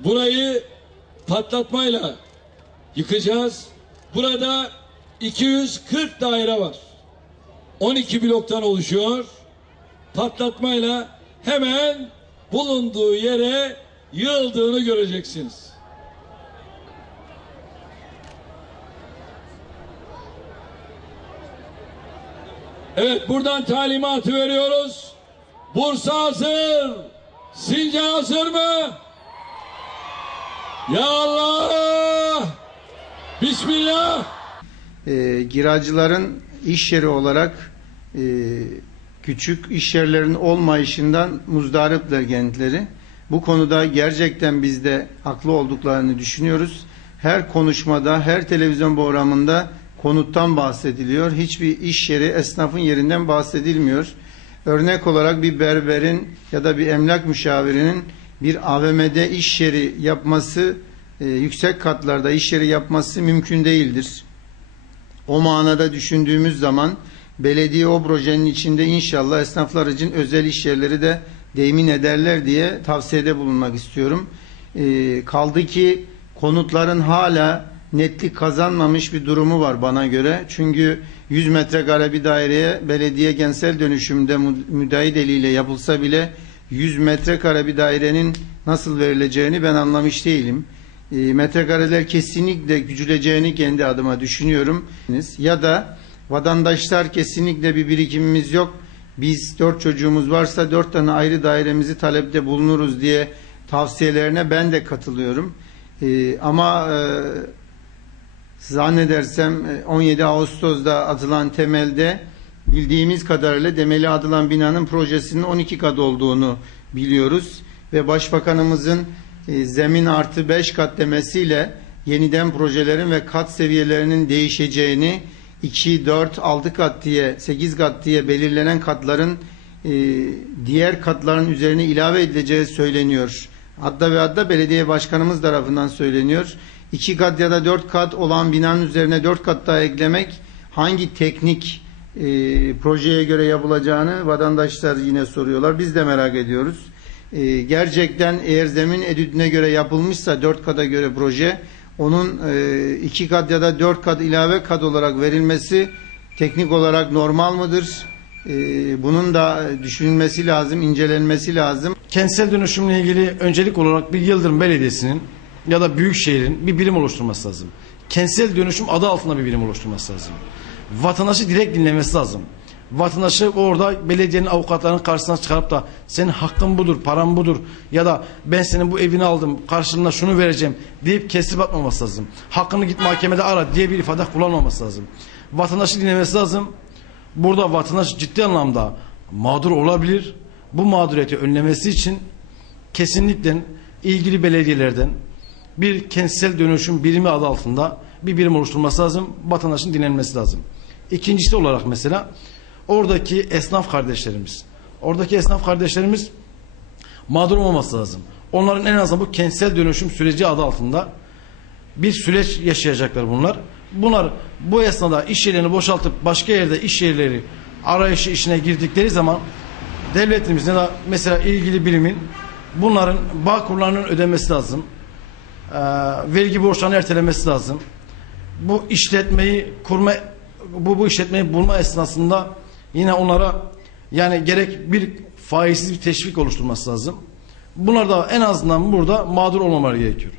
Burayı patlatmayla yıkacağız. Burada 240 daire var. 12 bloktan oluşuyor. Patlatmayla hemen bulunduğu yere yığıldığını göreceksiniz. Evet, buradan talimatı veriyoruz. Bursa hazır. Sincan hazır mı? Ya Allah! Bismillah! Kiracıların iş yeri olarak küçük iş yerlerinin olmayışından muzdaripler kendileri. Bu konuda gerçekten biz de haklı olduklarını düşünüyoruz. Her konuşmada, her televizyon programında konuttan bahsediliyor. Hiçbir iş yeri, esnafın yerinden bahsedilmiyor. Örnek olarak bir berberin ya da bir emlak müşavirinin bir AVM'de iş yeri yapması, yüksek katlarda iş yeri yapması mümkün değildir. O manada düşündüğümüz zaman belediye o projenin içinde inşallah esnaflar için özel iş yerleri de temin ederler diye tavsiyede bulunmak istiyorum. Kaldı ki konutların hala netlik kazanmamış bir durumu var bana göre. Çünkü 100 metrekare bir daireye belediye kentsel dönüşümde müteahhit eliyle yapılsa bile 100 metrekare bir dairenin nasıl verileceğini ben anlamış değilim. Metrekareler kesinlikle küçüleceğini kendi adıma düşünüyorum. Ya da vatandaşlar kesinlikle bir birikimimiz yok. Biz 4 çocuğumuz varsa 4 tane ayrı dairemizi talepte bulunuruz diye tavsiyelerine ben de katılıyorum. Ama zannedersem 17 Ağustos'da atılan temelde bildiğimiz kadarıyla temeli atılan binanın projesinin 12 kat olduğunu biliyoruz. Ve Başbakanımızın zemin artı 5 kat demesiyle yeniden projelerin ve kat seviyelerinin değişeceğini 2, 4, 6 kat diye 8 kat diye belirlenen katların diğer katların üzerine ilave edileceği söyleniyor. Hatta ve hatta belediye başkanımız tarafından söyleniyor. 2 kat ya da 4 kat olan binanın üzerine 4 kat daha eklemek hangi teknik projeye göre yapılacağını vatandaşlar yine soruyorlar. Biz de merak ediyoruz. Gerçekten eğer zemin etüdüne göre yapılmışsa 4 kata göre proje, onun 2 kat ya da 4 kat ilave kat olarak verilmesi teknik olarak normal mıdır? Bunun da düşünülmesi lazım, incelenmesi lazım. Kentsel dönüşümle ilgili öncelik olarak bir Yıldırım Belediyesi'nin ya da Büyükşehir'in bir birim oluşturması lazım. Kentsel dönüşüm adı altında bir birim oluşturması lazım. Vatandaşı direkt dinlemesi lazım. Vatandaşı orada belediyenin avukatlarının karşısına çıkarıp da senin hakkın budur, paran budur ya da ben senin bu evini aldım karşılığında şunu vereceğim deyip kesip atmaması lazım. Hakkını git mahkemede ara diye bir ifade kullanmaması lazım. Vatandaşı dinlemesi lazım. Burada vatandaş ciddi anlamda mağdur olabilir. Bu mağduriyeti önlemesi için kesinlikle ilgili belediyelerden bir kentsel dönüşüm birimi adı altında bir birim oluşturması lazım. Vatandaşın dinlenmesi lazım. İkincisi olarak mesela oradaki esnaf kardeşlerimiz mağdur olmaması lazım. Onların en azından bu kentsel dönüşüm süreci adı altında bir süreç yaşayacaklar bunlar. Bunlar bu esnada iş yerlerini boşaltıp başka yerde iş yerleri arayışı işine girdikleri zaman devletimizin ya da mesela ilgili birimin bunların bağkurlarının ödemesi lazım. Vergi borçlarını ertelemesi lazım. Bu işletmeyi kurma bu işletmeyi bulma esnasında yine onlara yani gerek bir faizsiz bir teşvik oluşturması lazım. Bunlar da en azından burada mağdur olmamaları gerekiyor.